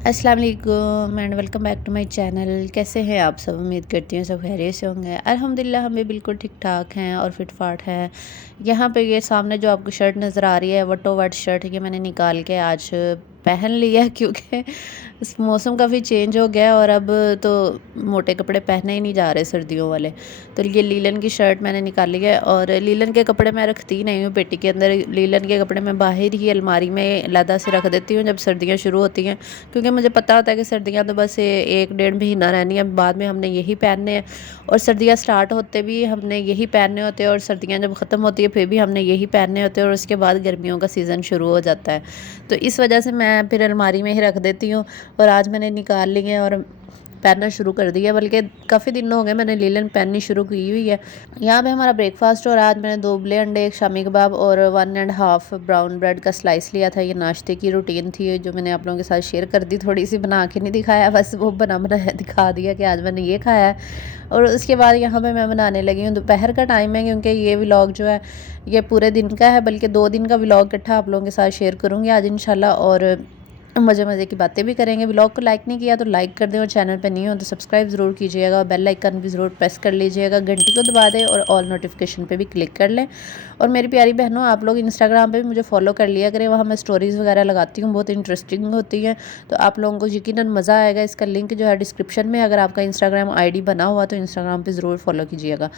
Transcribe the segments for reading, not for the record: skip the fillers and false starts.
अस्सलाम वालेकुम and welcome back to my channel. कैसे हैं आप सब? उम्मीद करती हूँ सब खैरियत से होंगे। अल्हम्दुलिल्लाह हम भी बिल्कुल ठीक ठाक हैं और फिट फाट हैं। यहाँ पे ये सामने जो आपको शर्ट नज़र आ रही है वटो वट शर्ट, ये मैंने निकाल के आज पहन लिया क्योंकि इस मौसम काफ़ी चेंज हो गया और अब तो मोटे कपड़े पहने ही नहीं जा रहे सर्दियों वाले। तो ये लीलन की शर्ट मैंने निकाली है और लीलन के कपड़े मैं रखती ही नहीं हूँ पेटी के अंदर। लीलन के कपड़े मैं बाहर ही अलमारी में अलहदा से रख देती हूँ जब सर्दियाँ शुरू होती हैं, क्योंकि मुझे पता होता है कि सर्दियाँ तो बस एक डेढ़ महीना रहनी है, बाद में हमने यही पहनने हैं। और सर्दियाँ स्टार्ट होते भी हमने यही पहनने होते हैं और सर्दियाँ जब ख़त्म होती है फिर भी हमने यही पहनने होते हैं और उसके बाद गर्मियों का सीज़न शुरू हो जाता है। तो इस वजह से मैं फिर अलमारी में ही रख देती हूँ और आज मैंने निकाल ली है और पहनना शुरू कर दिया। बल्कि काफ़ी दिन हो गए मैंने लीलन पहननी शुरू की हुई है। यहाँ पे हमारा ब्रेकफास्ट और आज मैंने 2 उबले अंडे, एक शामी कबाब और 1.5 ब्राउन ब्रेड का स्लाइस लिया था। ये नाश्ते की रूटीन थी जो मैंने आप लोगों के साथ शेयर कर दी। थोड़ी सी बना के नहीं दिखाया, बस वो बना दिखा दिया कि आज मैंने ये खाया है। और उसके बाद यहाँ पे मैं बनाने लगी हूँ। दोपहर का टाइम है क्योंकि ये व्लॉग जो है ये पूरे दिन का है, बल्कि 2 दिन का व्लॉग इकट्ठा आप लोगों के साथ शेयर करूँगी आज इंशाल्लाह। और मज़े मज़े की बातें भी करेंगे। व्लॉग को लाइक नहीं किया तो लाइक कर दें और चैनल पे नहीं हो तो सब्सक्राइब ज़रूर कीजिएगा। बेल आइकन भी ज़रूर प्रेस कर लीजिएगा, घंटी को दबा दें और ऑल नोटिफिकेशन पे भी क्लिक कर लें। और मेरी प्यारी बहनों, आप लोग इंस्टाग्राम पे भी मुझे फॉलो कर लिया करें, वहाँ मैं स्टोरीज़ वगैरह लगाती हूँ, बहुत इंटरेस्टिंग होती हैं। तो आप लोगों को यकीनन मज़ा आएगा। इसका लिंक जो है डिस्क्रिप्शन में, अगर आपका इंस्टाग्राम ID बना हुआ तो इंस्टाग्राम पर ज़रूर फॉलो कीजिएगा।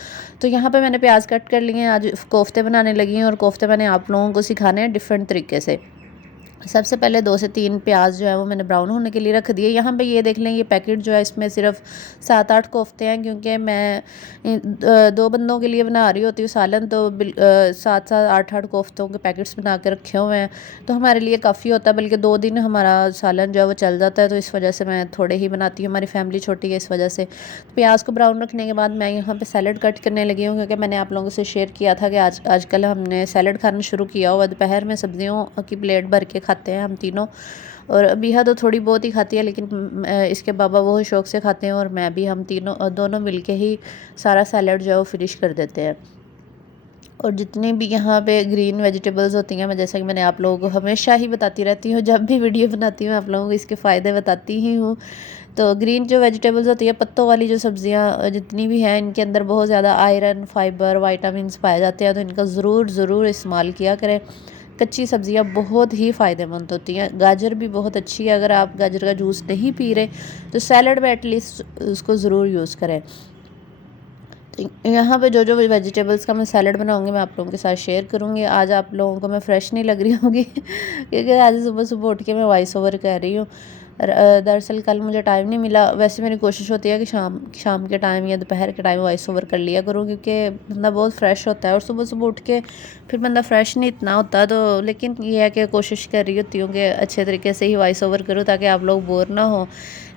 तो यहाँ पर मैंने प्याज कट कर लिए हैं, आज कोफ्ते बनाने लगी हैं और कोफ्ते मैंने आप लोगों को सिखाने हैं डिफरेंट तरीके से। सबसे पहले 2 से 3 प्याज जो है वो मैंने ब्राउन होने के लिए रख दिए। यहाँ पे ये देख लें, ये पैकेट जो है इसमें सिर्फ 7-8 कोफ्ते हैं, क्योंकि मैं 2 बंदों के लिए बना रही होती हूँ सालन। तो 7-7 8-8 कोफ्तों के पैकेट्स बना के रखे हुए हैं, तो हमारे लिए काफ़ी होता है। बल्कि 2 दिन हमारा सालन जो है वो चल जाता है, तो इस वजह से मैं थोड़े ही बनाती हूँ। हमारी फैमिली छोटी है इस वजह से। प्याज को ब्राउन रखने के बाद मैं यहाँ पे सैलड कट करने लगी हूँ, क्योंकि मैंने आप लोगों से शेयर किया था कि आजकल हमने सैलड खाना शुरू किया हुआ। दोपहर में सब्जियों की प्लेट भर के खाते हैं हम तीनों, और अबिहा तो थोड़ी बहुत ही खाती है, लेकिन इसके बाबा बहुत शौक़ से खाते हैं और मैं भी, हम तीनों दोनों मिलके ही सारा सैलड जो है वो फिनिश कर देते हैं। और जितनी भी यहाँ पे ग्रीन वेजिटेबल्स होती हैं, मैं जैसा कि मैंने आप लोगों को हमेशा ही बताती रहती हूँ, जब भी वीडियो बनाती हूँ आप लोगों को इसके फ़ायदे बताती ही हूँ। तो ग्रीन जो वेजिटेबल्स होती है, पत्तों वाली जो सब्जियाँ जितनी भी हैं, इनके अंदर बहुत ज़्यादा आयरन, फाइबर, विटामिन्स पाए जाते हैं, तो इनका ज़रूर इस्तेमाल किया करें। कच्ची सब्जियाँ बहुत ही फ़ायदेमंद होती हैं। गाजर भी बहुत अच्छी है, अगर आप गाजर का जूस नहीं पी रहे तो सैलड में एटलीस्ट उसको ज़रूर यूज़ करें। तो यहाँ पे जो वेजिटेबल्स का मैं सैलड बनाऊँगी मैं आप लोगों के साथ शेयर करूँगी। आज आप लोगों को मैं फ़्रेश नहीं लग रही होंगी क्योंकि आज सुबह सुबह उठ के मैं वॉइस ओवर कर रही हूँ। दरअसल कल मुझे टाइम नहीं मिला। वैसे मेरी कोशिश होती है कि शाम के टाइम या दोपहर के टाइम वॉइस ओवर कर लिया करूँ, क्योंकि बंदा बहुत फ़्रेश होता है और सुबह सुबह उठ के फिर बंदा फ़्रेश नहीं इतना होता। तो लेकिन ये है कि कोशिश कर रही होती हूँ कि अच्छे तरीके से ही वॉइस ओवर करूँ ताकि आप लोग बोर ना हो।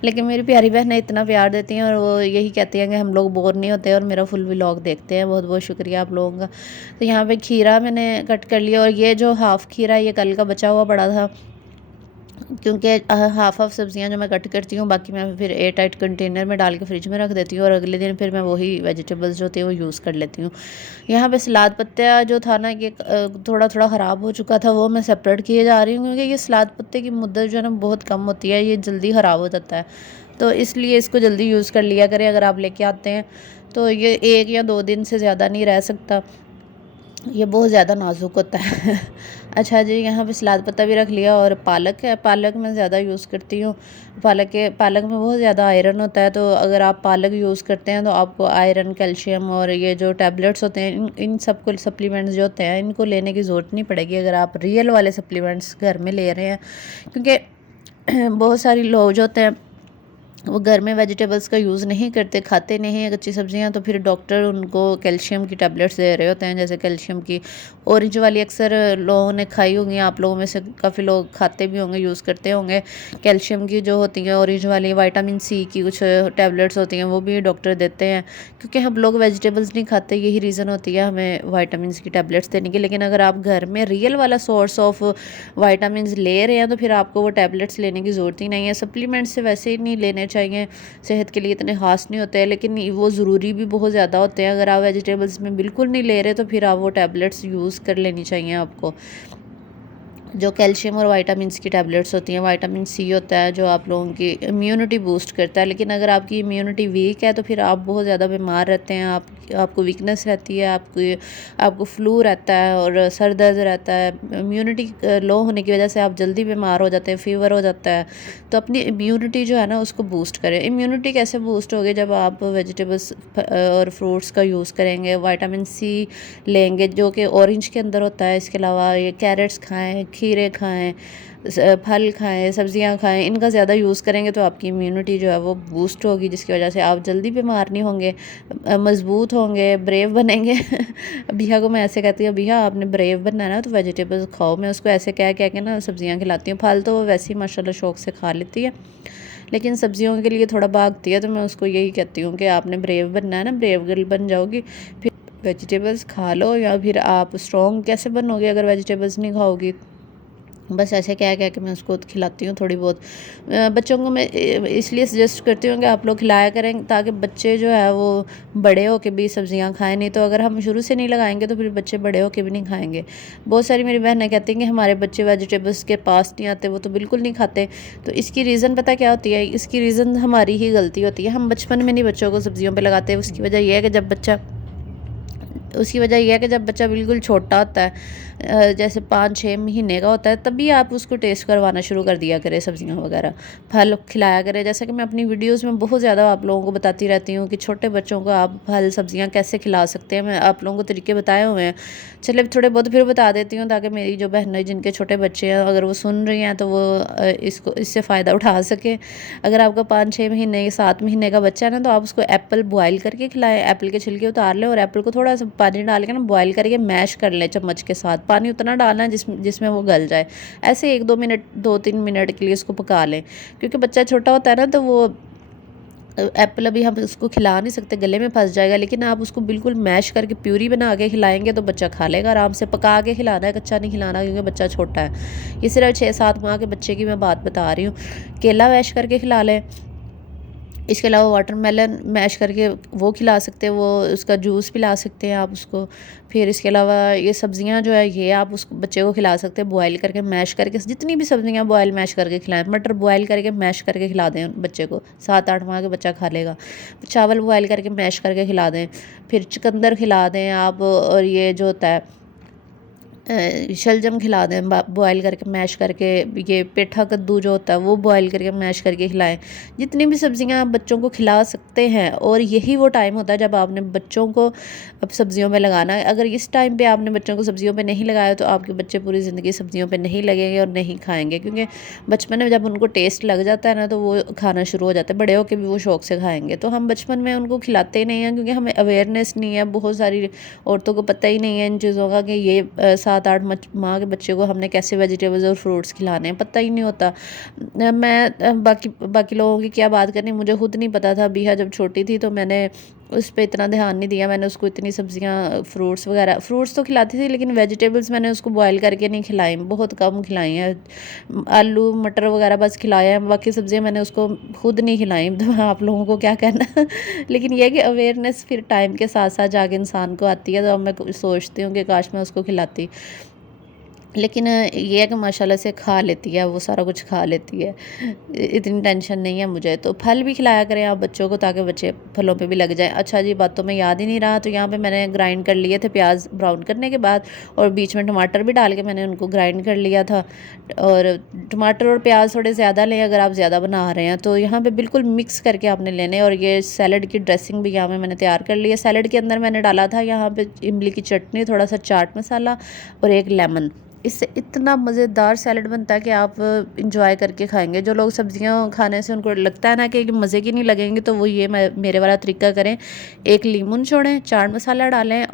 लेकिन मेरी प्यारी बहनें इतना प्यार देती हैं और वो यही कहती हैं कि हम लोग बोर नहीं होते और मेरा फुल व्लॉग देखते हैं। बहुत बहुत शुक्रिया आप लोगों का। तो यहाँ पे खीरा मैंने कट कर लिया, और ये जो हाफ़ खीरा ये कल का बचा हुआ पड़ा था, क्योंकि हाफ़ सब्जियां जो मैं कट करती हूँ बाकी मैं फिर एयर टाइट कंटेनर में डाल के फ्रिज में रख देती हूँ और अगले दिन फिर मैं वही वेजिटेबल्स जो होती हैं वो यूज़ कर लेती हूँ। यहाँ पे सलाद पत्ता जो था ना, ये थोड़ा थोड़ा ख़राब हो चुका था, वो मैं सेपरेट किए जा रही हूँ, क्योंकि ये सलाद पत्ते की मुद्दत जो है ना बहुत कम होती है, ये जल्दी ख़राब हो जाता है। तो इसलिए इसको जल्दी यूज़ कर लिया करें अगर आप लेके आते हैं, तो ये 1 या 2 दिन से ज़्यादा नहीं रह सकता, ये बहुत ज़्यादा नाजुक होता है अच्छा जी, यहाँ पे सलाद पत्ता भी रख लिया। और पालक है, पालक मैं ज़्यादा यूज़ करती हूँ। पालक में बहुत ज़्यादा आयरन होता है, तो अगर आप पालक यूज़ करते हैं तो आपको आयरन, कैल्शियम और ये जो टैबलेट्स होते हैं इन सब को सप्लीमेंट्स जो होते हैं इनको लेने की ज़रूरत नहीं पड़ेगी अगर आप रियल वाले सप्लीमेंट्स घर में ले रहे हैं। क्योंकि बहुत सारे लोग जो होते हैं वो घर में वेजिटेबल्स का यूज़ नहीं करते, खाते नहीं हैं कच्ची सब्जियां, तो फिर डॉक्टर उनको कैल्शियम की टैबलेट्स दे रहे होते हैं। जैसे कैल्शियम की ऑरेंज वाली अक्सर लोगों ने खाई होंगी, आप लोगों में से काफ़ी लोग खाते भी होंगे, यूज़ करते होंगे। कैल्शियम की जो होती हैं ऑरेंज वाली, विटामिन C की कुछ टैबलेट्स होती हैं वो भी डॉक्टर देते हैं, क्योंकि हम लोग वेजिटेबल्स नहीं खाते, यही रीज़न होती है हमें विटामिन की टैबलेट्स देने की। लेकिन अगर आप घर में रियल वाला सोर्स ऑफ विटामिन ले रहे हैं तो फिर आपको वो टैबलेट्स लेने की ज़रूरत ही नहीं है। सप्लीमेंट्स से वैसे ही नहीं लेने चाहिए, सेहत के लिए इतने ख़ास नहीं होते हैं, लेकिन वो ज़रूरी भी बहुत ज़्यादा होते हैं। अगर आप वेजिटेबल्स में बिल्कुल नहीं ले रहे तो फिर आप वो टैबलेट्स यूज़ कर लेनी चाहिए आपको। जो कैल्शियम और विटामिन्स की टैबलेट्स होती हैं, विटामिन सी होता है जो आप लोगों की इम्यूनिटी बूस्ट करता है। लेकिन अगर आपकी इम्यूनिटी वीक है तो फिर आप बहुत ज़्यादा बीमार रहते हैं, आपको वीकनेस रहती है, आपको फ्लू रहता है और सर दर्द रहता है। इम्यूनिटी लो होने की वजह से आप जल्दी बीमार हो जाते हैं, फ़ीवर हो जाता है। तो अपनी इम्यूनिटी जो है ना उसको बूस्ट करें। इम्यूनिटी कैसे बूस्ट होगी? जब आप वेजिटेबल्स और फ्रूट्स का यूज़ करेंगे, विटामिन सी लेंगे जो कि ऑरेंज के अंदर होता है। इसके अलावा ये कैरेट्स खाएँ, खीरे खाएँ, फल खाएँ, सब्जियाँ खाएँ। इनका ज़्यादा यूज़ करेंगे तो आपकी इम्यूनिटी जो है वो बूस्ट होगी, जिसकी वजह से आप जल्दी बीमार नहीं होंगे, मज़बूत होंगे, ब्रेव बनेंगे। अबिया को मैं ऐसे कहती हूँ, अबिया आपने ब्रेव बनना है ना तो वेजिटेबल्स खाओ। मैं उसको ऐसे कह कह के ना सब्जियाँ खिलाती हूँ। फल तो वो वैसे ही माशाल्लाह शौक़ से खा लेती है, लेकिन सब्जियों के लिए थोड़ा भागती है। तो मैं उसको यही कहती हूँ कि आपने ब्रेव बनना है ना, ब्रेव गर्ल बन जाओगी। फिर वेजिटेबल्स खा लो, या फिर आप स्ट्रॉन्ग कैसे बनोगे अगर वेजिटेबल्स नहीं खाओगी? बस ऐसे कह कह के मैं उसको खिलाती हूँ थोड़ी बहुत। बच्चों को मैं इसलिए सजेस्ट करती हूँ कि आप लोग खिलाया करें, ताकि बच्चे जो है वो बड़े होके भी सब्जियाँ खाएं। नहीं तो अगर हम शुरू से नहीं लगाएंगे तो फिर बच्चे बड़े होके भी नहीं खाएंगे। बहुत सारी मेरी बहनें कहती हैं कि हमारे बच्चे वेजिटेबल्स के पास नहीं आते, वो तो बिल्कुल नहीं खाते। तो इसकी रीज़न पता क्या होती है? इसकी रीज़न हमारी ही गलती होती है। हम बचपन में नहीं बच्चों को सब्जियों पर लगाते। उसकी वजह यह है कि जब बच्चा बिल्कुल छोटा होता है, जैसे 5-6 महीने का होता है, तभी आप उसको टेस्ट करवाना शुरू कर दिया करें सब्जियां वगैरह, फल खिलाया करें। जैसा कि मैं अपनी वीडियोस में बहुत ज़्यादा आप लोगों को बताती रहती हूँ कि छोटे बच्चों को आप फल सब्जियां कैसे खिला सकते हैं। मैं आप लोगों को तरीके बताए हुए हैं। चलिए थोड़े बहुत फिर बता देती हूँ, ताकि मेरी जो बहनें जिनके छोटे बच्चे हैं अगर वो सुन रही हैं तो वो इससे फ़ायदा उठा सकें। अगर आपका 5-6 महीने 7 महीने का बच्चा है ना, तो आप उसको एप्पल बॉयल करके खिलाएं। एप्पल के छिलके उतार लें और एप्पल को थोड़ा सा पानी डाल के ना बॉयल करके मैश कर लें चम्मच के साथ। पानी उतना डालना है जिसमें वो गल जाए। ऐसे 1-2 मिनट 2-3 मिनट के लिए उसको पका लें, क्योंकि बच्चा छोटा होता है ना, तो वो एप्पल अभी हम उसको खिला नहीं सकते, गले में फंस जाएगा। लेकिन आप उसको बिल्कुल मैश करके प्यूरी बना के खिलाएंगे तो बच्चा खा लेगा आराम से। पका के खिलाना है, कच्चा नहीं खिलाना, क्योंकि बच्चा छोटा है। ये सिर्फ 6-7 माह के बच्चे की मैं बात बता रही हूँ। केला मैश करके खिला लें। इसके अलावा वाटरमेलन मैश करके वो खिला सकते हैं, वो उसका जूस पिला सकते हैं आप उसको। फिर इसके अलावा ये सब्जियां जो है ये आप उस बच्चे को खिला सकते हैं बॉयल करके मैश करके। जितनी भी सब्जियां बॉयल मैश करके खिलाएं। मटर बॉयल करके मैश करके खिला दें बच्चे को, 7-8 माह के बच्चा खा लेगा। चावल बॉयल करके मैश करके खिला दें। फिर चुकंदर खिला दें आप, और ये जो होता है शलजम खिला दें बॉयल करके मैश करके। ये पेठा कद्दू जो होता है वो बॉयल करके मैश करके खिलाएं। जितनी भी सब्जियां आप बच्चों को खिला सकते हैं, और यही वो टाइम होता है जब आपने बच्चों को अब सब्जियों में लगाना है। अगर इस टाइम पे आपने बच्चों को सब्जियों पे नहीं लगाया तो आपके बच्चे पूरी ज़िंदगी सब्जियों पे नहीं लगेंगे और नहीं खाएंगे, क्योंकि बचपन में जब उनको टेस्ट लग जाता है ना तो वो खाना शुरू हो जाता है। बड़े होकर भी वो शौक़ से खाएंगे। तो हम बचपन में उनको खिलाते ही नहीं हैं, क्योंकि हमें अवेयरनेस नहीं है। बहुत सारी औरतों को पता ही नहीं है इन चीज़ों का, कि ये 7-8 माह के बच्चे को हमने कैसे वेजिटेबल्स और फ्रूट्स खिलाने हैं, पता ही नहीं होता। मैं बाकी लोगों की क्या बात करनी, मुझे खुद नहीं पता था। बिहा जब छोटी थी तो मैंने उस पर इतना ध्यान नहीं दिया। मैंने उसको इतनी सब्जियां फ्रूट्स तो खिलाती थी, लेकिन वेजिटेबल्स मैंने उसको बॉयल करके नहीं खिलाई, बहुत कम खिलाई हैं। आलू मटर वगैरह बस खिलाया है, बाकी सब्जियां मैंने उसको खुद नहीं खिलाई। तो आप लोगों को क्या कहना। लेकिन यह कि अवेयरनेस फिर टाइम के साथ साथ जाके इंसान को आती है। तो अब मैं सोचती हूँ कि काश मैं उसको खिलाती। लेकिन ये है कि माशाल्लाह से खा लेती है, वो सारा कुछ खा लेती है। इतनी टेंशन नहीं है मुझे। तो फल भी खिलाया करें आप बच्चों को, ताकि बच्चे फलों पे भी लग जाएं। अच्छा जी, बात तो मैं याद ही नहीं रहा। तो यहाँ पे मैंने ग्राइंड कर लिए थे प्याज ब्राउन करने के बाद, और बीच में टमाटर भी डाल के मैंने उनको ग्राइंड कर लिया था। और टमाटर और प्याज थोड़े ज़्यादा लें अगर आप ज़्यादा बना रहे हैं। तो यहाँ पर बिल्कुल मिक्स करके आपने लेने। और ये सैलड की ड्रेसिंग भी यहाँ पर मैंने तैयार कर ली है। सैलड के अंदर मैंने डाला था यहाँ पर इमली की चटनी, थोड़ा सा चाट मसाला और एक लेमन। इससे इतना मज़ेदार सैलड बनता है कि आप इंजॉय करके खाएंगे। जो लोग सब्जियां खाने से उनको लगता है ना कि मज़े की नहीं लगेंगे, तो वो ये मेरे वाला तरीका करें। एक लीमन छोड़ें, चाट मसाला डालें,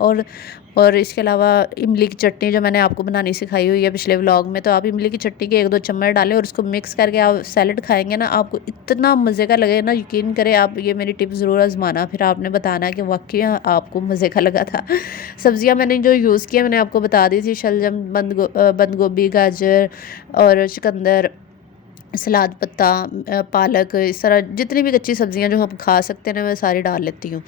और इसके अलावा इमली की चटनी जो मैंने आपको बनानी सिखाई हुई है पिछले व्लॉग में, तो आप इमली की चटनी के 1-2 चम्मच डालें और उसको मिक्स करके आप सैलड खाएंगे ना, आपको इतना मज़े का लगेगा ना, यकीन करें। आप ये मेरी टिप ज़रूर आजमाना, फिर आपने बताना कि वाकई आपको मज़े का लगा था। सब्जियां मैंने जो यूज़ किया मैंने आपको बता दी थी। शलजम, बंद गोभी, गाजर और चुकंदर, सलाद पत्ता, पालक, इस तरह जितनी भी कच्ची सब्जियां जो हम खा सकते हैं ना मैं सारी डाल लेती हूँ।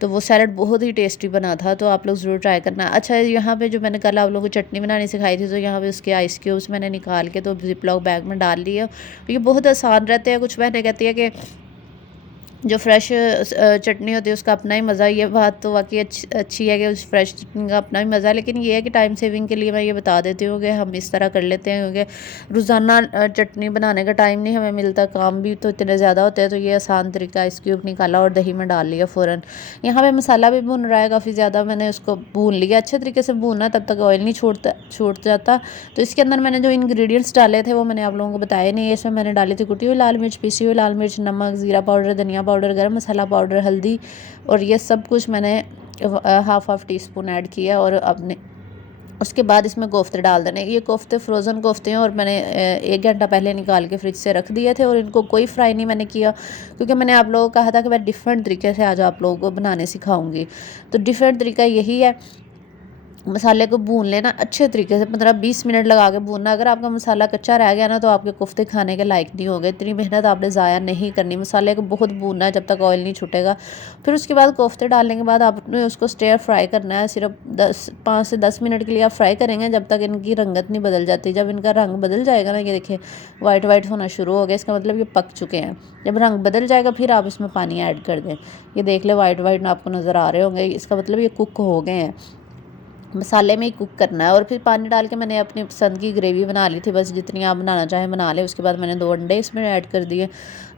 तो वो सैलड बहुत ही टेस्टी बना था, तो आप लोग ज़रूर ट्राई करना। अच्छा, यहाँ पे जो मैंने कल आप लोगों को चटनी बनानी सिखाई थी, तो यहाँ पे उसके आइस क्यूब्स मैंने निकाल के तो ज़िप-लॉक बैग में डाल लिए। ये बहुत आसान रहते हैं। कुछ बहनें कहती है कि जो फ्रेश चटनी होती है उसका अपना ही मज़ा, ये बात तो वाकई अच्छी है कि उस फ्रेश चटनी का अपना ही मज़ा है। लेकिन ये है कि टाइम सेविंग के लिए मैं ये बता देती हूँ कि हम इस तरह कर लेते हैं, क्योंकि रोज़ाना चटनी बनाने का टाइम नहीं हमें मिलता, काम भी तो इतने ज़्यादा होते हैं। तो ये आसान तरीका, आइस क्यूब निकाला और दही में डाल लिया फ़ौरन। यहाँ पे मसाला भी भुन रहा है काफ़ी ज़्यादा, मैंने उसको भून लिया अच्छे तरीके से। भूनना तब तक ऑयल नहीं छूट जाता। तो इसके अंदर मैंने जो इंग्रेडिएंट्स डाले थे वो मैंने आप लोगों को बताए नहीं। इसमें मैंने डाली थी कुटी हुई लाल मिर्च, पीसी हुई लाल मिर्च, नमक, ज़ीरा पाउडर, धनिया पाउडर, गरम मसाला पाउडर, हल्दी, और ये सब कुछ मैंने हाफ टी स्पून ऐड किया। और अपने उसके बाद इसमें कोफ्ते डाल देने। ये कोफ्ते फ्रोज़न कोफ्ते हैं और मैंने 1 घंटा पहले निकाल के फ्रिज से रख दिए थे, और इनको कोई फ्राई नहीं मैंने किया, क्योंकि मैंने आप लोगों को कहा था कि मैं डिफरेंट तरीके से आज आप लोगों को बनाने सिखाऊंगी। तो डिफरेंट तरीका यही है, मसाले को भून लेना अच्छे तरीके से, 15-20 मिनट लगा के भूनना। अगर आपका मसाला कच्चा रह गया ना तो आपके कोफ्ते खाने के लायक नहीं होंगे। इतनी मेहनत आपने ज़ाया नहीं करनी, मसाले को बहुत भूनना है जब तक ऑयल नहीं छूटेगा। फिर उसके बाद कोफ्ते डालने के बाद आपने उसको स्टेयर फ्राई करना है। सिर्फ 5 से 10 मिनट के लिए आप फ्राई करेंगे, जब तक इनकी रंगत नहीं बदल जाती। जब इनका रंग बदल जाएगा ना, ये देखिए वाइट वाइट होना शुरू हो गया, इसका मतलब ये पक चुके हैं। जब रंग बदल जाएगा फिर आप इसमें पानी ऐड कर दें। ये देख ले वाइट वाइट आपको नज़र आ रहे होंगे, इसका मतलब ये कुक हो गए हैं। मसाले में ही कुक करना है। और फिर पानी डाल के मैंने अपनी पसंद की ग्रेवी बना ली थी, बस जितनी आप बनाना चाहें बना लें। उसके बाद मैंने 2 अंडे इसमें ऐड कर दिए।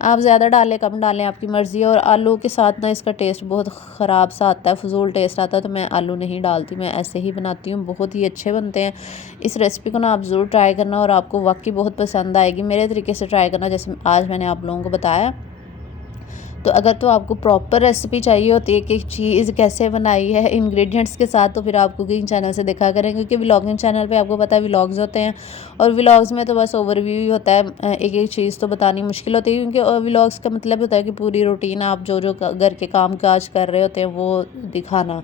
आप ज़्यादा डालें कम डालें आपकी मर्ज़ी है। और आलू के साथ ना इसका टेस्ट बहुत ख़राब सा आता है, फजूल टेस्ट आता है, तो मैं आलू नहीं डालती, मैं ऐसे ही बनाती हूँ, बहुत ही अच्छे बनते हैं। इस रेसिपी को ना आप ज़रूर ट्राई करना और आपको वाकई बहुत पसंद आएगी। मेरे तरीके से ट्राई करना जैसे आज मैंने आप लोगों को बताया। तो अगर तो आपको प्रॉपर रेसिपी चाहिए होती है कि चीज़ कैसे बनाई है इंग्रेडिएंट्स के साथ, तो फिर आप कुकिंग चैनल से देखा करें, क्योंकि व्लॉगिंग चैनल पे आपको पता है व्लॉग्स होते हैं, और व्लॉग्स में तो बस ओवरव्यू ही होता है। एक एक चीज़ तो बतानी मुश्किल होती है, क्योंकि व्लॉग्स का मतलब होता है कि पूरी रूटीन आप जो जो घर के काम काज कर रहे होते हैं वो दिखाना।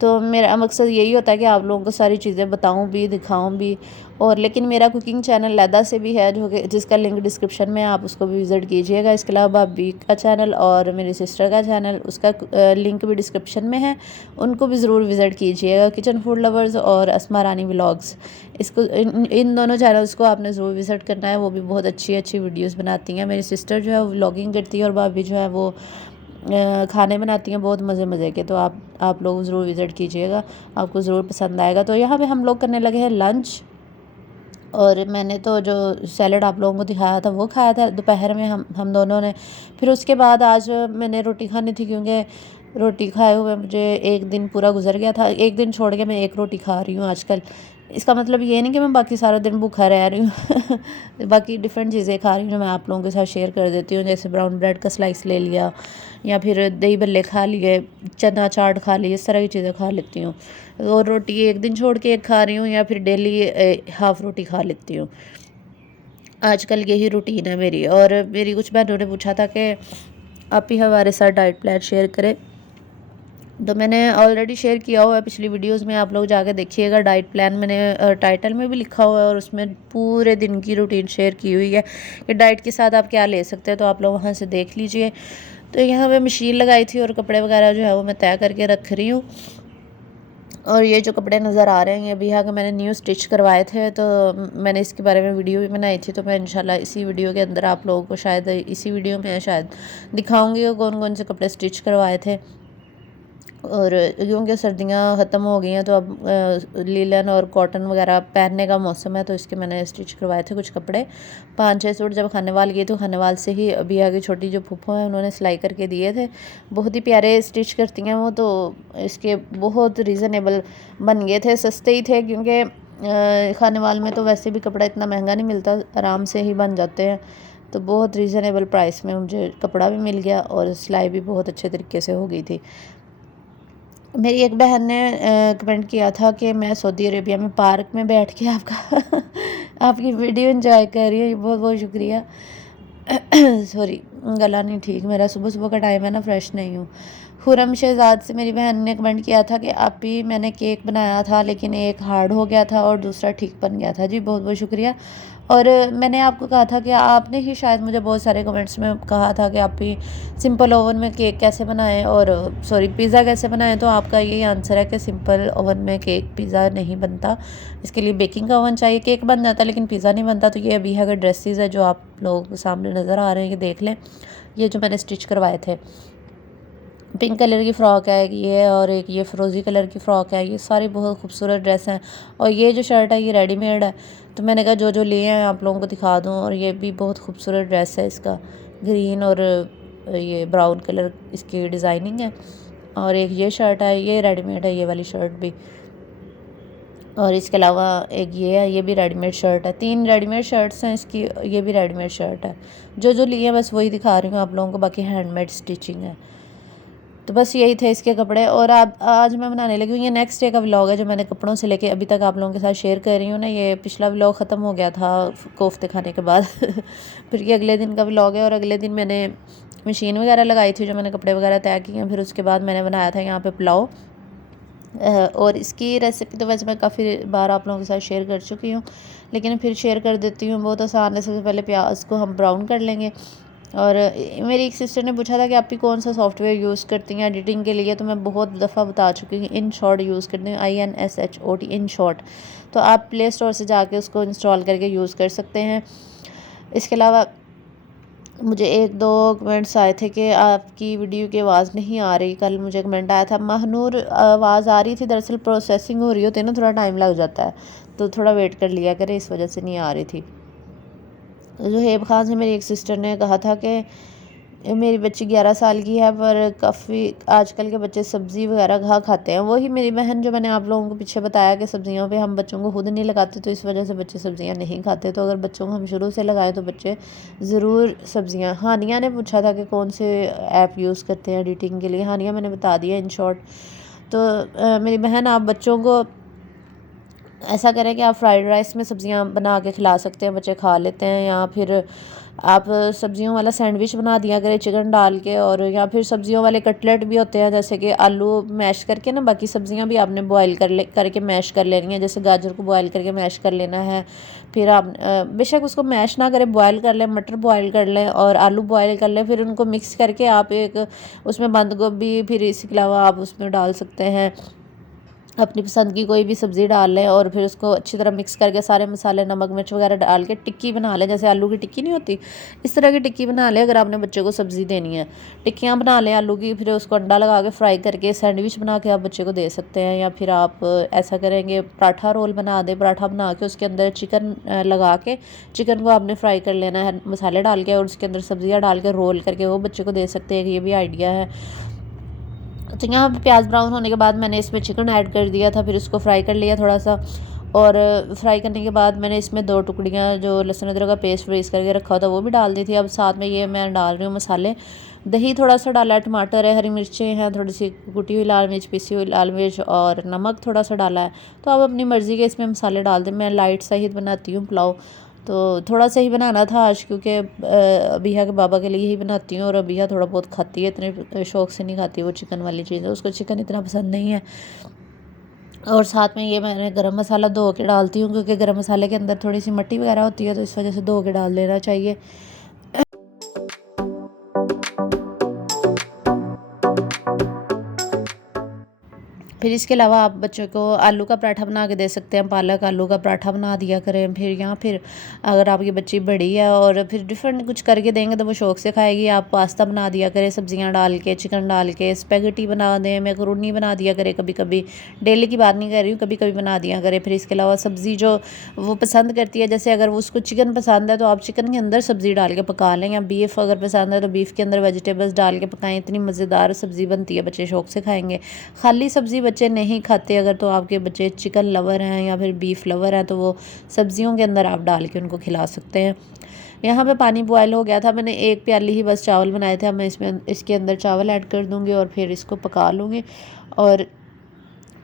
तो मेरा मकसद यही होता है कि आप लोगों को सारी चीज़ें बताऊं भी, दिखाऊं भी। और लेकिन मेरा कुकिंग चैनल लैदा से भी है, जो कि जिसका लिंक डिस्क्रिप्शन में, आप उसको भी विज़िट कीजिएगा। इसके अलावा भाभी का चैनल और मेरी सिस्टर का चैनल, उसका लिंक भी डिस्क्रिप्शन में है, उनको भी ज़रूर विज़िट कीजिएगा। किचन फूड लवर्स और अस्मा रानी व्लॉग्स, इसको इन दोनों चैनल्स को आपने ज़रूर विज़िट करना है। वो भी बहुत अच्छी अच्छी वीडियोज़ बनाती हैं। मेरी सिस्टर जो है वो व्लॉगिंग करती है, और भाभी जो है वो खाने बनाती हैं बहुत मज़े मज़े के। तो आप लोग ज़रूर विज़िट कीजिएगा, आपको ज़रूर पसंद आएगा। तो यहाँ पे हम लोग करने लगे हैं लंच, और मैंने तो जो सैलड आप लोगों को दिखाया था वो खाया था दोपहर में हम दोनों ने। फिर उसके बाद आज मैंने रोटी खानी थी, क्योंकि रोटी खाए हुए मुझे एक दिन पूरा गुजर गया था। एक दिन छोड़ के मैं एक रोटी खा रही हूँ आजकल। इसका मतलब ये नहीं कि मैं बाकी सारा दिन भूखा रह रही हूँ बाकी डिफरेंट चीज़ें खा रही हूँ जो मैं आप लोगों के साथ शेयर कर देती हूँ। जैसे ब्राउन ब्रेड का स्लाइस ले लिया, या फिर दही भल्ले खा लिए, चना चाट खा ली, इस तरह की चीज़ें खा लेती हूँ। और रोटी एक दिन छोड़ के एक खा रही हूँ, या फिर डेली हाफ़ रोटी खा लेती हूँ। आजकल यही रूटीन है मेरी। और मेरी कुछ बहनों ने पूछा था कि आप ही हमारे साथ डाइट प्लान शेयर करें, तो मैंने ऑलरेडी शेयर किया हुआ है पिछली वीडियोस में, आप लोग जाके देखिएगा। डाइट प्लान मैंने टाइटल में भी लिखा हुआ है, और उसमें पूरे दिन की रूटीन शेयर की हुई है कि डाइट के साथ आप क्या ले सकते हैं, तो आप लोग वहाँ से देख लीजिए। तो यहाँ पे मशीन लगाई थी और कपड़े वगैरह जो है वो मैं तय करके रख रही हूँ। और ये जो कपड़े नज़र आ रहे हैं ये भी यहाँ के मैंने न्यू स्टिच करवाए थे, तो मैंने इसके बारे में वीडियो भी बनाई थी। तो मैं इंशाल्लाह इसी वीडियो के अंदर आप लोगों को, शायद इसी वीडियो में शायद दिखाऊंगी कौन कौन से कपड़े स्टिच करवाए थे। और क्योंकि सर्दियाँ ख़त्म हो गई हैं, तो अब लीलन और कॉटन वगैरह पहनने का मौसम है, तो इसके मैंने स्टिच करवाए थे कुछ कपड़े। 5-6 सूट जब खानेवाल गई तो खानेवाल से ही अभी आगे छोटी जो फूफो हैं उन्होंने सिलाई करके दिए थे। बहुत ही प्यारे स्टिच करती हैं वो, तो इसके बहुत रीज़नेबल बन गए थे, सस्ते ही थे, क्योंकि खानेवाल में तो वैसे भी कपड़ा इतना महंगा नहीं मिलता, आराम से ही बन जाते हैं। तो बहुत रीज़नेबल प्राइस में मुझे कपड़ा भी मिल गया, और सिलाई भी बहुत अच्छे तरीके से हो गई थी। मेरी एक बहन ने कमेंट किया था कि मैं सऊदी अरेबिया में पार्क में बैठ के आपका आपकी वीडियो एंजॉय कर रही हूँ। बहुत बहुत शुक्रिया सॉरी, गला नहीं ठीक मेरा, सुबह सुबह का टाइम है ना, फ्रेश नहीं हूँ। खुरम शहजाद से मेरी बहन ने कमेंट किया था कि आप ही मैंने केक बनाया था लेकिन एक हार्ड हो गया था और दूसरा ठीक बन गया था। जी बहुत बहुत शुक्रिया। और मैंने आपको कहा था कि आपने ही शायद मुझे बहुत सारे कमेंट्स में कहा था कि आप ही सिंपल ओवन में केक कैसे बनाएं और सॉरी पिज़्ज़ा कैसे बनाएं, तो आपका यही आंसर है कि सिंपल ओवन में केक पिज़्ज़ा नहीं बनता। इसके लिए बेकिंग का ओवन चाहिए। केक बन जाता लेकिन पिज़्ज़ा नहीं बनता। तो ये अभी है ड्रेसेस है जो आप लोगों के सामने नज़र आ रहे हैं, ये देख लें। ये जो मैंने स्टिच करवाए थे, पिंक कलर की फ़्रॉक है ये, और एक ये फ़िरोज़ी कलर की फ़्रॉक है। ये सारी बहुत खूबसूरत ड्रेस हैं। और ये जो शर्ट है ये रेडीमेड है। तो मैंने कहा जो जो लिए हैं आप लोगों को दिखा दूँ। और ये भी बहुत खूबसूरत ड्रेस है, इसका ग्रीन और ये ब्राउन कलर इसकी डिज़ाइनिंग है। और एक ये शर्ट है, ये रेडीमेड है ये वाली शर्ट भी। और इसके अलावा एक ये है, ये भी रेडीमेड शर्ट है। 3 रेडीमेड शर्ट्स हैं इसकी, ये भी रेडीमेड शर्ट है। जो जो लिए हैं बस वही दिखा रही हूँ आप लोगों को, बाकी हैंडमेड स्टिचिंग है। तो बस यही थे इसके कपड़े। और आज मैं बनाने लगी हूँ, ये नेक्स्ट डे का व्लॉग है जो मैंने कपड़ों से लेके अभी तक आप लोगों के साथ शेयर कर रही हूँ ना। ये पिछला व्लॉग ख़त्म हो गया था कोफ्ते खाने के बाद फिर ये अगले दिन का व्लॉग है। और अगले दिन मैंने मशीन वगैरह लगाई थी, जो मैंने कपड़े वगैरह तय किए हैं। फिर उसके बाद मैंने बनाया था यहाँ पे पुलाव। और इसकी रेसिपी तो वैसे मैं काफ़ी बार आप लोगों के साथ शेयर कर चुकी हूँ, लेकिन फिर शेयर कर देती हूँ। बहुत आसान है। सबसे पहले प्याज को हम ब्राउन कर लेंगे। और मेरी एक सिस्टर ने पूछा था कि आप भी कौन सा सॉफ्टवेयर यूज़ करती हैं एडिटिंग के लिए, तो मैं बहुत दफ़ा बता चुकी हूँ, इन शॉर्ट यूज़ करती हूँ, INSHOT, इन शॉर्ट। तो आप प्ले स्टोर से जाके उसको इंस्टॉल करके यूज़ कर सकते हैं। इसके अलावा मुझे 1-2 कमेंट्स आए थे कि आपकी वीडियो की आवाज़ नहीं आ रही। कल मुझे कमेंट आया था, महानूर आवाज़ आ रही थी, दरअसल प्रोसेसिंग हो रही होती है ना, थोड़ा टाइम लग जाता है, तो थोड़ा वेट कर लिया करें, इस वजह से नहीं आ रही थी। ज़ुहैब खान से मेरी एक सिस्टर ने कहा था कि मेरी बच्ची 11 साल की है, पर काफ़ी आजकल के बच्चे सब्ज़ी वगैरह कहाँ खाते हैं। वही मेरी बहन जो मैंने आप लोगों को पीछे बताया कि सब्ज़ियों पे हम बच्चों को खुद नहीं लगाते, तो इस वजह से बच्चे सब्ज़ियाँ नहीं खाते। तो अगर बच्चों को हम शुरू से लगाएं तो बच्चे ज़रूर सब्ज़ियाँ। हानिया ने पूछा था कि कौन से ऐप यूज़ करते हैं एडिटिंग के लिए। हानिया मैंने बता दिया इन शॉर्ट। तो मेरी बहन, आप बच्चों को ऐसा करें कि आप फ्राइड राइस में सब्ज़ियाँ बना के खिला सकते हैं, बच्चे खा लेते हैं। या फिर आप सब्ज़ियों वाला सैंडविच बना दिया करें चिकन डाल के। और या फिर सब्ज़ियों वाले कटलेट भी होते हैं, जैसे कि आलू मैश करके ना, बाकी सब्ज़ियाँ भी आपने बॉयल करके मैश कर लेनी है। जैसे गाजर को बॉयल करके मैश कर लेना है। फिर आप बेशक उसको मैश ना करें, बॉयल कर लें, मटर बॉयल कर लें और आलू बॉयल कर लें। फिर उनको मिक्स करके आप एक उसमें बंद गोभी, फिर इसके अलावा आप उसमें डाल सकते हैं अपनी पसंद की कोई भी सब्ज़ी डाल लें। और फिर उसको अच्छी तरह मिक्स करके सारे मसाले, नमक मिर्च वगैरह डाल के टिक्की बना लें, जैसे आलू की टिक्की नहीं होती, इस तरह की टिक्की बना लें। अगर आपने बच्चे को सब्ज़ी देनी है, टिक्कियाँ बना लें आलू की, फिर उसको अंडा लगा के फ्राई करके सैंडविच बना के आप बच्चे को दे सकते हैं। या फिर आप ऐसा करेंगे, पराठा रोल बना दें, पराठा बना के उसके अंदर चिकन लगा के, चिकन को आपने फ्राई कर लेना है मसाले डाल के, और उसके अंदर सब्ज़ियाँ डाल के रोल करके वो बच्चे को दे सकते हैं। ये भी आइडिया है। तो यहाँ पे प्याज ब्राउन होने के बाद मैंने इसमें चिकन ऐड कर दिया था, फिर इसको फ्राई कर लिया थोड़ा सा। और फ्राई करने के बाद मैंने इसमें 2 टुकड़ियाँ जो लहसुन अदरक का पेस्ट फ्रीज करके रखा था वो भी डाल दी थी। अब साथ में ये मैं डाल रही हूँ मसाले, दही थोड़ा सा डाला है, टमाटर है, हरी मिर्चें हैं, थोड़ी सी कुटी हुई लाल मिर्च, पिसी हुई लाल मिर्च और नमक थोड़ा सा डाला है। तो आप अपनी मर्ज़ी के इसमें मसाले डाल दें। मैं लाइट सा ही बनाती हूँ पुलाव, तो थोड़ा सा ही बनाना था आज, क्योंकि अबिया के बाबा के लिए ही बनाती हूँ। और अबिया थोड़ा बहुत खाती है, इतने शौक़ से नहीं खाती वो चिकन वाली चीज़, उसको चिकन इतना पसंद नहीं है। और साथ में ये मैंने गरम मसाला धो के डालती हूँ, क्योंकि गरम मसाले के अंदर थोड़ी सी मिट्टी वगैरह होती है, तो इस वजह से धो के डाल देना चाहिए। फिर इसके अलावा आप बच्चों को आलू का पराठा बना के दे सकते हैं, पालक आलू का पराठा बना दिया करें। फिर अगर आपकी बच्ची बड़ी है और फिर डिफरेंट कुछ करके देंगे तो वो शौक़ से खाएगी। आप पास्ता बना दिया करें सब्जियां डाल के, चिकन डाल के, स्पैगेटी बना दें, मैकरोनी बना दिया करें कभी कभी, डेली की बात नहीं कर रही हूँ, कभी कभी बना दिया करें। फिर इसके अलावा सब्ज़ी जो वो पसंद करती है, जैसे अगर वो उसको चिकन पसंद है तो आप चिकन के अंदर सब्ज़ी डाल के पका लें, या बीफ अगर पसंद है तो बीफ के अंदर वेजिटेबल्स डाल के पकाएं। इतनी मज़ेदार सब्ज़ी बनती है, बच्चे शौक़ से खाएंगे। खाली सब्ज़ी बच्चे नहीं खाते, अगर तो आपके बच्चे चिकन लवर हैं या फिर बीफ लवर हैं तो वो सब्जियों के अंदर आप डाल के उनको खिला सकते हैं। यहाँ पे पानी बॉयल हो गया था, मैंने 1 प्याली ही बस चावल बनाए थे। अब मैं इसके अंदर चावल ऐड कर दूँगी और फिर इसको पका लूँगी। और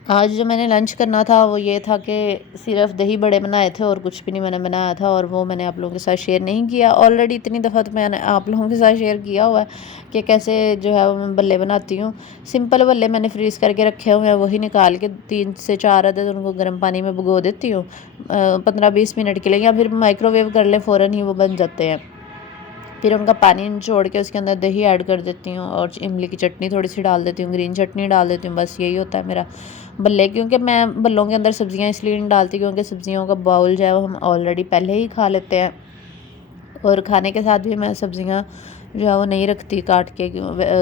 आज जो मैंने लंच करना था वो ये था कि सिर्फ दही बड़े बनाए थे और कुछ भी नहीं मैंने बनाया था, और वो मैंने आप लोगों के साथ शेयर नहीं किया। ऑलरेडी इतनी दफ़ा तो मैंने आप लोगों के साथ शेयर किया हुआ है कि कैसे जो है वो मैं बल्ले बनाती हूँ। सिंपल बल्ले मैंने फ्रीज़ करके रखे हुए हैं, वही निकाल के 3 से 4 अदद उनको गर्म पानी में भिगो देती हूँ 15-20 मिनट के लिए, या फिर माइक्रोवेव कर लें, फ़ौरन ही वो बन जाते हैं। फिर उनका पानी निचोड़ के उसके अंदर दही ऐड कर देती हूँ और इमली की चटनी थोड़ी सी डाल देती हूँ, ग्रीन चटनी डाल देती हूँ। बस यही होता है मेरा बल्ले। क्योंकि मैं बल्लों के अंदर सब्ज़ियाँ इसलिए नहीं डालती क्योंकि सब्ज़ियों का बाउल जो है वो हम ऑलरेडी पहले ही खा लेते हैं, और खाने के साथ भी मैं सब्ज़ियाँ जो है वो नहीं रखती काट के।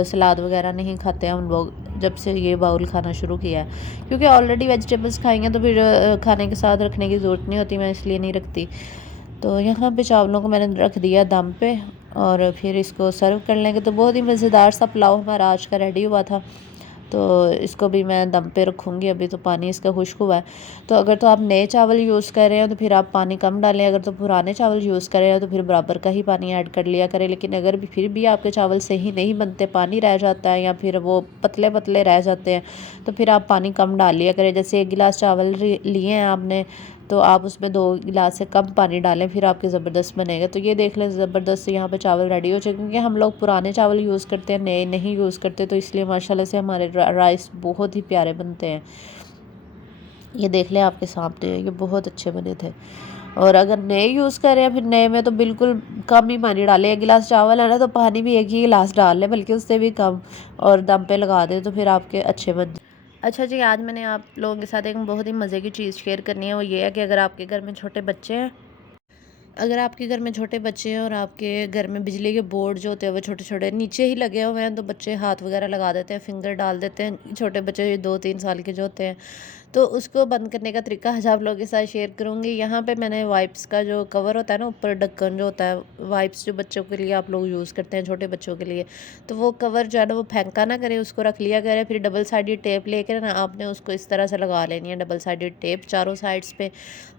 सलाद वगैरह नहीं खाते हैं हम लोग जब से ये बाउल खाना शुरू किया है, क्योंकि ऑलरेडी वेजिटेबल्स खाएंगे तो फिर खाने के साथ रखने की ज़रूरत नहीं होती, मैं इसलिए नहीं रखती। तो यहाँ पे चावलों को मैंने रख दिया दम पे, और फिर इसको सर्व कर लेंगे। तो बहुत ही मज़ेदार सा पुलाव हमारा आज का रेडी हुआ था। तो इसको भी मैं दम पे रखूँगी, अभी तो पानी इसका खुश्क हुआ है। तो अगर तो आप नए चावल यूज़ कर रहे हैं तो फिर आप पानी कम डालें, अगर तो पुराने चावल यूज़ कर रहे हैं तो फिर बराबर का ही पानी ऐड कर लिया करें। लेकिन अगर भी फिर भी आपके चावल सही नहीं बनते, पानी रह जाता है या फिर वो पतले पतले रह जाते हैं, तो फिर आप पानी कम डाल लिया करें। जैसे 1 गिलास चावल लिए हैं आपने, तो आप उसमें 2 गिलास से कम पानी डालें, फिर आपके ज़बरदस्त बनेगा। तो ये देख लें ज़बरदस्त यहाँ पे चावल रेडी हो चुके, क्योंकि हम लोग पुराने चावल यूज़ करते हैं, नए नहीं यूज़ करते, तो इसलिए माशाल्लाह से हमारे राइस बहुत ही प्यारे बनते हैं। ये देख लें आपके सामने, ये बहुत अच्छे बने थे। और अगर नए यूज़ कर रहे हैं फिर नए में तो बिल्कुल कम ही पानी डालें। 1 गिलास चावल है ना, तो पानी भी 1 ही गिलास डाल लें, बल्कि उससे भी कम, और दम पे लगा दें तो फिर आपके अच्छे बन। अच्छा जी, आज मैंने आप लोगों के साथ एक बहुत ही मज़े की चीज़ शेयर करनी है। वो ये है कि अगर आपके घर में छोटे बच्चे हैं, अगर आपके घर में छोटे बच्चे हैं और आपके घर में बिजली के बोर्ड जो होते हैं वो छोटे छोटे नीचे ही लगे हुए हैं, तो बच्चे हाथ वगैरह लगा देते हैं, फिंगर डाल देते हैं। छोटे बच्चे 2-3 साल के जो होते हैं, तो उसको बंद करने का तरीका आज आप लोगों के साथ शेयर करूँगी। यहाँ पे मैंने वाइप्स का जो कवर होता है ना, ऊपर ढक्कन जो होता है, वाइप्स जो बच्चों के लिए आप लोग यूज़ करते हैं, छोटे बच्चों के लिए, तो वो कवर जो है ना वो फेंका ना करें, उसको रख लिया करें। फिर डबल साइडेड टेप लेकर ना आपने उसको इस तरह से लगा लेनी है, डबल साइडेड टेप चारों साइड्स पे।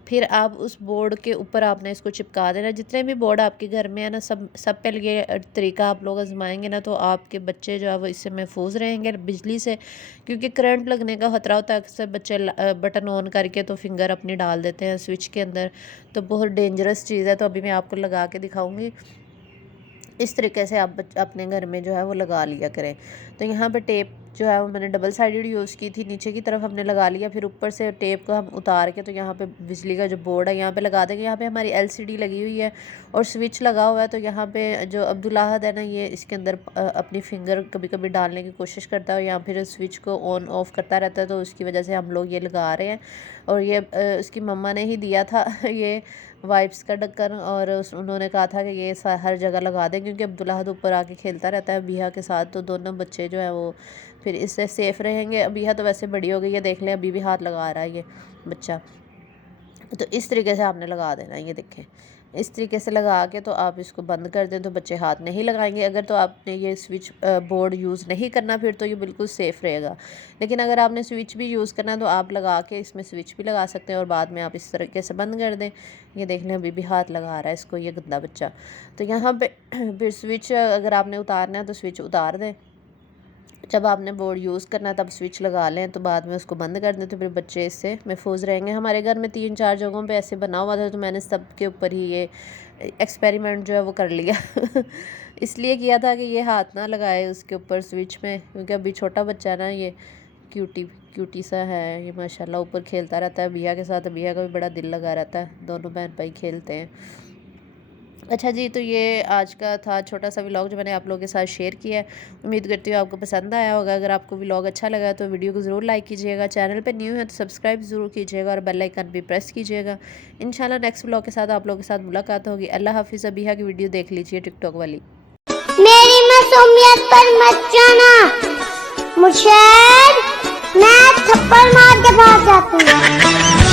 फिर आप उस बोर्ड के ऊपर आपने इसको चिपका देना। जितने भी बोर्ड आपके घर में है ना, सब पे ये तरीका आप लोग आजमाएंगे ना, तो आपके बच्चे जो है वो इससे महफूज रहेंगे बिजली से। क्योंकि करंट लगने का ख़तरा होता है, अक्सर बच्चे बटन ऑन करके तो फिंगर अपनी डाल देते हैं स्विच के अंदर, तो बहुत डेंजरस चीज़ है। तो अभी मैं आपको लगा के दिखाऊंगी, इस तरीके से आप अपने घर में जो है वो लगा लिया करें। तो यहाँ पे टेप जो है वो मैंने डबल साइडेड यूज़ की थी, नीचे की तरफ हमने लगा लिया, फिर ऊपर से टेप को हम उतार के तो यहाँ पे बिजली का जो बोर्ड है यहाँ पे लगा देंगे। यहाँ पे हमारी एलसीडी लगी हुई है और स्विच लगा हुआ है। तो यहाँ पे जो अब्दुल अहद है ना, ये इसके अंदर अपनी फिंगर कभी कभी डालने की कोशिश करता है, या फिर स्विच को ऑन ऑफ करता रहता है, तो उसकी वजह से हम लोग ये लगा रहे हैं। और ये उसकी मम्मा ने ही दिया था ये वाइप्स का ढक्कन, और उन्होंने कहा था कि ये हर जगह लगा दें, क्योंकि अब्दुल अहद ऊपर आके खेलता रहता है बिहा के साथ, तो दोनों बच्चे जो हैं वो फिर इससे सेफ़ रहेंगे। अबिहा तो वैसे बड़ी हो गई है, देख लें अभी भी हाथ लगा रहा है ये बच्चा। तो इस तरीके से आपने लगा देना है, ये देखें इस तरीके से लगा के तो आप इसको बंद कर दें, तो बच्चे हाथ नहीं लगाएंगे। अगर तो आपने ये स्विच बोर्ड यूज़ नहीं करना, फिर तो ये बिल्कुल सेफ़ रहेगा। लेकिन अगर आपने स्विच भी यूज़ करना है तो आप लगा के इसमें स्विच भी लगा सकते हैं, और बाद में आप इस तरीके से बंद कर दें। ये देख लें अभी भी हाथ लगा रहा है इसको ये गंदा बच्चा। तो यहाँ पे फिर स्विच अगर आपने उतारना है तो स्विच उतार दें, जब आपने बोर्ड यूज़ करना है तब स्विच लगा लें, तो बाद में उसको बंद कर दें, तो फिर बच्चे इससे महफूज रहेंगे। हमारे घर में 3-4 जगहों पे ऐसे बना हुआ था, तो मैंने सब के ऊपर ही ये एक्सपेरिमेंट जो है वो कर लिया इसलिए किया था कि ये हाथ ना लगाए उसके ऊपर स्विच में, क्योंकि अभी छोटा बच्चा है ना, ये क्यूटी क्यूटी सा है ये माशाल्लाह, ऊपर खेलता रहता है बिया के साथ। बिया का भी बड़ा दिल लगा रहता है, दोनों बहन भाई खेलते हैं। अच्छा जी, तो ये आज का था छोटा सा व्लॉग जो मैंने आप लोगों के साथ शेयर किया है। उम्मीद करती हूँ आपको पसंद आया होगा। अगर आपको व्लॉग अच्छा लगा तो वीडियो को ज़रूर लाइक कीजिएगा, चैनल पे न्यू है तो सब्सक्राइब ज़रूर कीजिएगा, और बेल आइकन भी प्रेस कीजिएगा। इंशाल्लाह नेक्स्ट व्लॉग के साथ आप लोगों के साथ मुलाकात होगी। अल्लाह हाफिज़। अबिहा की वीडियो देख लीजिए टिकटॉक वाली। मेरी मासूमियत पर मत जाना मुर्शद, मैं थप्पड़ मार के भाग जाती हूँ।